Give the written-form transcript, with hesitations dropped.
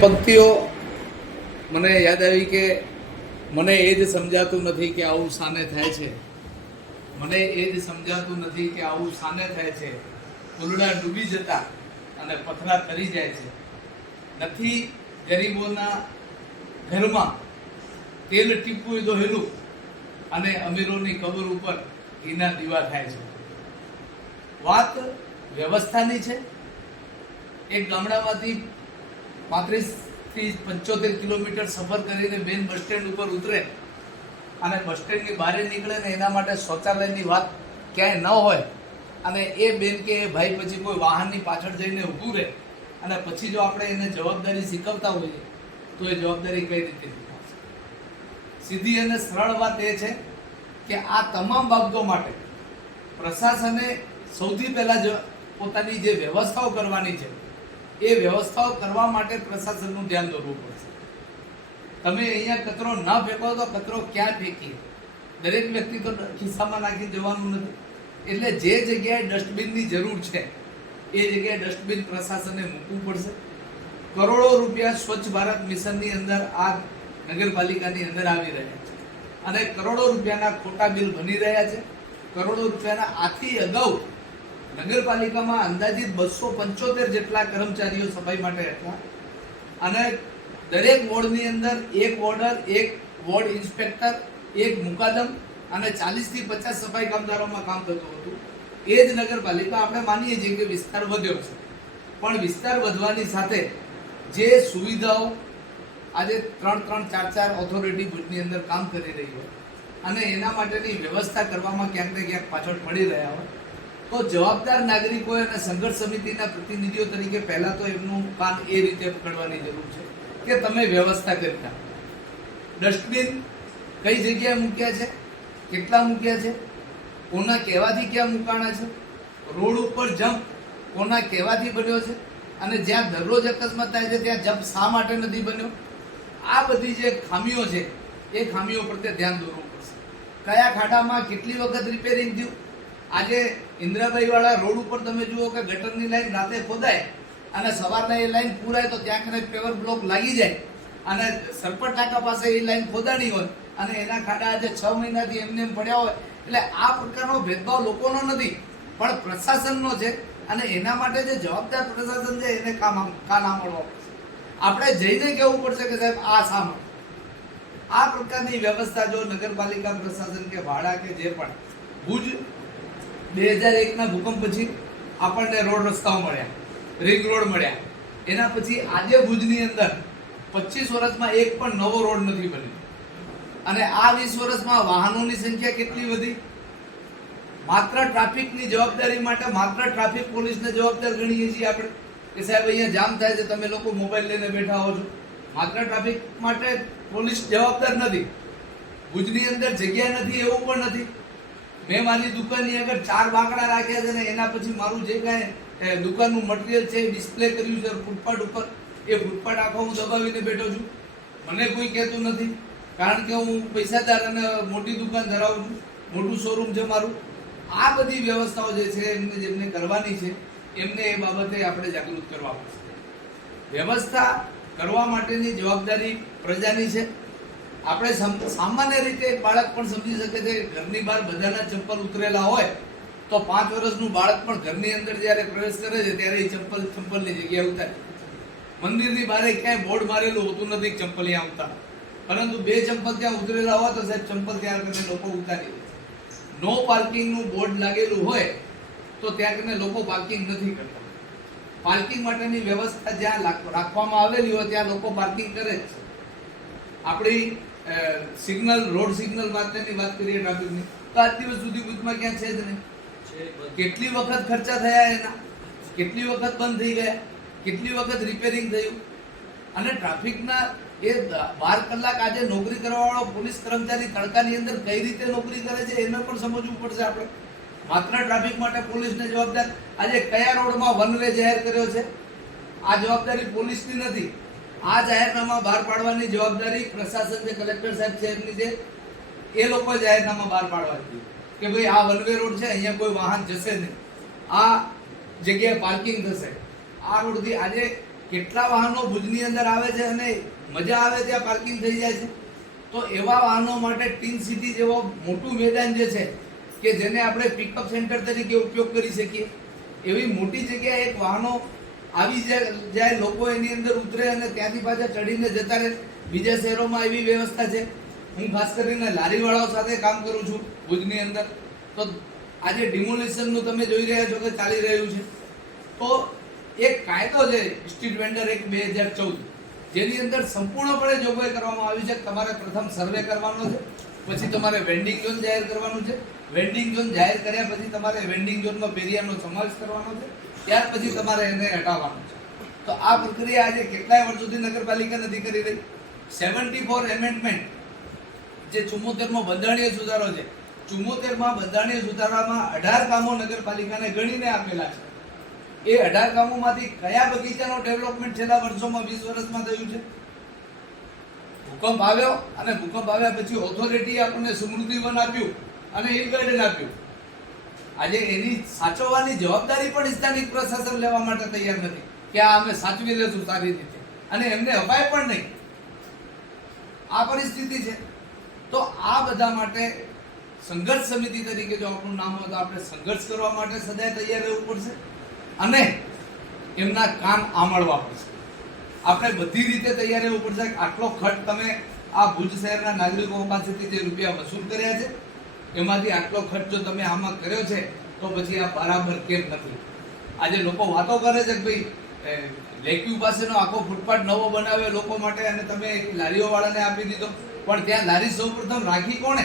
પંક્તિઓ મને યાદ આવી કે મને એ જ સમજાતું નથી કે આવું શાને થાય છે. મને એ જ સમજાતું નથી કે આવું શાને થાય છે. ફૂલડા ડૂબી જતા અને પથરા તરી જાય છે. નથી ગરીબોના ઘરમાં તેલ ટીપવું તો હેલું અને અમીરોની કબર ઉપર ઘીના દીવા થાય છે. વાત વ્યવસ્થાની છે. એક ગામડામાંથી 35 થી 75 કિલોમીટર સફર કરીને બેન બસ સ્ટેન્ડ ઉપર ઉતરે અને બસ સ્ટેન્ડની બહાર નીકળે ને એના માટે શૌચાલયની વાત ક્યાંય ન હોય અને એ બેન કે એ ભાઈ પછી કોઈ વાહનની પાછળ જઈને ઊભું રહે અને પછી જો આપણે એને જવાબદારી શીખવતા હોઈએ તો એ જવાબદારી કઈ રીતે શીખવશે? સીધી અને સરળ વાત એ છે કે આ તમામ બાબતો માટે પ્રશાસને સૌથી પહેલા પોતાની જે વ્યવસ્થાઓ કરવાની છે એ વ્યવસ્થાઓ કરવા માટે પ્રશાસનનું ધ્યાન દોરવું પડશે. તમે અહીંયા કચરો ના ફેંકો તો કચરો ક્યાં ફેંકીએ? દરેક વ્યક્તિ તો ખિસ્સામાં નાખી જવાનું નથી. એટલે જે જગ્યાએ ડસ્ટબિનની જરૂર છે એ જગ્યાએ ડસ્ટબિન પ્રશાસને મૂકવું પડશે. કરોડો રૂપિયા સ્વચ્છ ભારત મિશનની અંદર આ નગરપાલિકાની અંદર આવી રહ્યા છે અને કરોડો રૂપિયાના ખોટા બિલ બની રહ્યા છે. કરોડો રૂપિયાના આથી અગાઉ નગરપાલિકામાં અંદાજિત 275 જેટલા કર્મચારીઓ સફાઈ માટે હતા અને દરેક વોર્ડની અંદર એક વોર્ડર, એક વોર્ડ ઇન્સ્પેક્ટર, એક મુકાદમ અને 40 થી 50 સફાઈ કામદારોમાં કામ થતું હતું. એ જ નગરપાલિકા આપણે માનીએ છીએ કે વિસ્તાર વધ્યો છે, પણ વિસ્તાર વધવાની સાથે જે સુવિધાઓ આજે 3-3, 4-4 ઓથોરિટી ભુજની અંદર કામ કરી રહી હોય અને એના માટેની વ્યવસ્થા કરવામાં ક્યાંક ને ક્યાંક પાછળ પડી રહ્યા હોય તો જવાબદાર નાગરિકોએ અને સંઘર્ષ સમિતિના પ્રતિનિધિઓ તરીકે પહેલા તો એમનું કાન એ રીતે પકડવાની જરૂર છે કે તમે વ્યવસ્થા કરતા ડસ્ટબિન કઈ જગ્યાએ મૂક્યા છે, કેટલા મૂક્યા છે, કોના કહેવાથી ક્યાં મૂકાણા છે, રોડ ઉપર જમ્પ કોના કહેવાથી બન્યો છે અને જ્યાં દરરોજ અકસ્માત થાય છે ત્યાં જમ્પ શા માટે નથી બન્યો? આ બધી જે ખામીઓ છે એ ખામીઓ પ્રત્યે ધ્યાન દોરવું પડશે. કયા ખાડામાં કેટલી વખત રિપેરિંગ થયું? આજે ઇન્દ્રાબાઈ વાળા રોડ ઉપર તમે જુઓ કે ગટરની લાઈન રાતે ખોદાય અને સવારના એ લાઈન પૂરાય તો ત્યાં કને પેવર બ્લોક લાગી જાય અને સરપટ ટાંકા પાસે એ લાઈન ખોદાણી હોય અને એના ખાડા આજે 6 મહિનાથી એમને એમ પડ્યા હોય. એટલે આ પ્રકારનો ભેદભાવ લોકોનો નથી પણ પ્રશાસનનો છે અને એના માટે જે જવાબદાર પ્રશાસન છે એને કાન આંબળવા પડશે. આપણે જઈને કહેવું પડશે કે સાહેબ આ શા માટે? આ પ્રકારની વ્યવસ્થા જો નગરપાલિકા પ્રશાસન કે ભાડા કે જે પણ ભુજ 2001ના ભૂકંપ પછી આપણને રોડ રસ્તાઓ મળ્યા, રિંગ રોડ મળ્યા. એના પછી આજે ભુજની અંદર 25 વર્ષમાં એક પણ નવો રોડ નથી બન્યો અને આ 20 વર્ષમાં વાહનોની સંખ્યા કેટલી વધી? માત્ર ટ્રાફિકની જવાબદારી માટે માત્ર ટ્રાફિક પોલીસને જવાબદાર ગણીએ છીએ આપણે કે સાહેબ અહીંયા જામ થાય છે, તમે લોકો મોબાઈલ લઈને બેઠા હો છો. માત્ર ટ્રાફિક માટે પોલીસ જવાબદાર નથી. ભુજની અંદર જગ્યા નથી એવું પણ નથી. મેં મારી દુકાનની આગળ 4 બાંકડા રાખ્યા છે ને એના પછી મારું જે કાંઈ દુકાનનું મટીરિયલ છે ડિસ્પ્લે કર્યું છે ફૂટપાથ ઉપર. એ ફૂટપાથ આખો હું દબાવીને બેઠો છું. મને કોઈ કહેતું નથી કારણ કે હું પૈસાદાર અને મોટી દુકાન ધરાવું છું, મોટું શોરૂમ છે મારું. આ બધી વ્યવસ્થાઓ જે છે એમને જેમને કરવાની છે એમને એ બાબતે આપણે જાગૃત કરવા પડશે. વ્યવસ્થા કરવા માટેની જવાબદારી પ્રજાની છે. આપણે સામાન્ય રીતે એક બાળક પણ સમજી શકે છે કે ઘરની બહાર બધાના ચંપલ ઉતરેલા હોય તો 5 વર્ષનું બાળક પણ ઘરની અંદર જ્યારે પ્રવેશ કરે છે ત્યારે એ ચંપલની જગ્યાએ ઉતારે. મંદિરની બહાર ક્યાંય બોર્ડ મારેલું હોતું નથી ચંપલ ત્યાં ઉતારે, પરંતુ 2 ચંપલ ત્યાં ઉતરેલા હોય તો સાહેબ ચંપલ ત્યાં કરીને લોકો ઉતારી લે છે. નો પાર્કિંગનું બોર્ડ લાગેલું હોય તો ત્યાં કરીને લોકો પાર્કિંગ નથી કરતા. પાર્કિંગ માટેની વ્યવસ્થા જ્યાં રાખવામાં આવેલી હોય ત્યાં લોકો પાર્કિંગ કરે છે. આપણી સિગ્નલ, રોડ સિગ્નલ માટેની વાત કરીએ ટ્રાફિકની તો આજ દિવસ સુધી ભુજમાં ક્યાં છે જ નહીં. કેટલી વખત ખર્ચા થયા એના, કેટલી વખત બંધ થઈ ગયા, કેટલી વખત રિપેરિંગ થયું અને ટ્રાફિકના એ 12 કલાક આજે નોકરી કરવાવાળો પોલીસ કર્મચારી તડકાની અંદર કઈ રીતે નોકરી કરે છે એને પણ સમજવું પડશે આપણે. માત્ર ટ્રાફિક માટે પોલીસને જવાબદાર. આજે કયા રોડમાં વન વે જાહેર કર્યો છે આ જવાબદારી પોલીસની નથી. આ જાહેરનામા બહાર પાડવાની જવાબદારી પ્રશાસન છે, કલેક્ટર સાહેબ છે એમની છે. એ લોકો જાહેરનામા બહાર પાડવા જોઈએ કે ભાઈ આ વન વે રોડ છે, અહીંયા કોઈ વાહન જશે નહીં, આ જગ્યાએ પાર્કિંગ થશે. આ રોડથી આજે કેટલા વાહનો ભુજની અંદર આવે છે અને મજા આવે ત્યાં પાર્કિંગ થઈ જાય છે. તો એવા વાહનો માટે ટીન સિટી જેવો મોટું મેદાન જે છે કે જેને આપણે પિકઅપ સેન્ટર તરીકે ઉપયોગ કરી શકીએ એવી મોટી જગ્યાએ એક વાહનો આવી જાય, લોકો એની અંદર ઉતરે અને ત્યાંથી પાછા ચડીને જતા રહે. બીજા શહેરોમાં એવી વ્યવસ્થા છે. હું ખાસ કરીને લારીવાળાઓ સાથે કામ કરું છું ભુજની અંદર. તો આજે ડિમોલિશનનું તમે જોઈ રહ્યા છો કે ચાલી રહ્યું છે. તો એક કાયદો છે સ્ટ્રીટ વેન્ડર એક્ટ 2014, જેની અંદર સંપૂર્ણપણે જોગવાઈ કરવામાં આવી છે. તમારે પ્રથમ સર્વે કરવાનો છે, પછી તમારે વેન્ડિંગ ઝોન જાહેર કરવાનું છે. વેન્ડિંગ ઝોન જાહેર કર્યા પછી તમારે વેન્ડિંગ ઝોનમાં પેરિયાનો સમાવેશ કરવાનો છે. ત્યાર પછી તમારે એને હટાવવાનું છે. તો આ પ્રક્રિયા આજે કેટલાય વર્ષોથી નગરપાલિકા નથી કરી રહી. 74 એમેન્ડમેન્ટ જે 74માં બંધારણીય સુધારો છે, 74માં બંધારણીય સુધારામાં 18 કામો નગરપાલિકાને ગણીને આપેલા છે. એ 18 કામોમાંથી કયા બગીચાનો ડેવલપમેન્ટ છેલ્લા વર્ષોમાં 20 વર્ષમાં થયું છે? ભૂકંપ આવ્યો અને ભૂકંપ આવ્યા પછી ઓથોરિટી આપણને સમૃદ્ધિ વન આપ્યું અને હિલ ગાર્ડન આપ્યું. આજે એની સાચવવાની જવાબદારી પણ સ્થાનિક પ્રશાસન લેવા માટે તૈયાર નથી કે આ અમે સાચવી લેશું સારી રીતે, અને એમને અપાય પણ નહીં. આ પરિસ્થિતિ છે. તો આ બધા માટે સંઘર્ષ સમિતિ તરીકે જો આપણું નામ હોય તો આપણે સંઘર્ષ કરવા માટે સદાય તૈયાર રહેવું પડશે અને એમના કાન આમળવા પડશે. આપણે બધી રીતે તૈયાર રહેવું પડશે. આટલો ખર્ચ તમે આ ભુજ શહેરના નાગરિકો પાસેથી જે રૂપિયા વસૂલ કર્યા છે એમાંથી આટલો ખર્ચ જો તમે આમાં કર્યો છે તો પછી આ બરાબર કેમ નથી? આજે લોકો વાતો કરે છે કે ભાઈ લેક્યુ પાસેનો આખો ફૂટપાથ નવો બનાવ્યો લોકો માટે અને તમે લારીઓ વાળાને આપી દીધો, પણ ત્યાં લારી સૌપ્રથમ રાખી કોણે?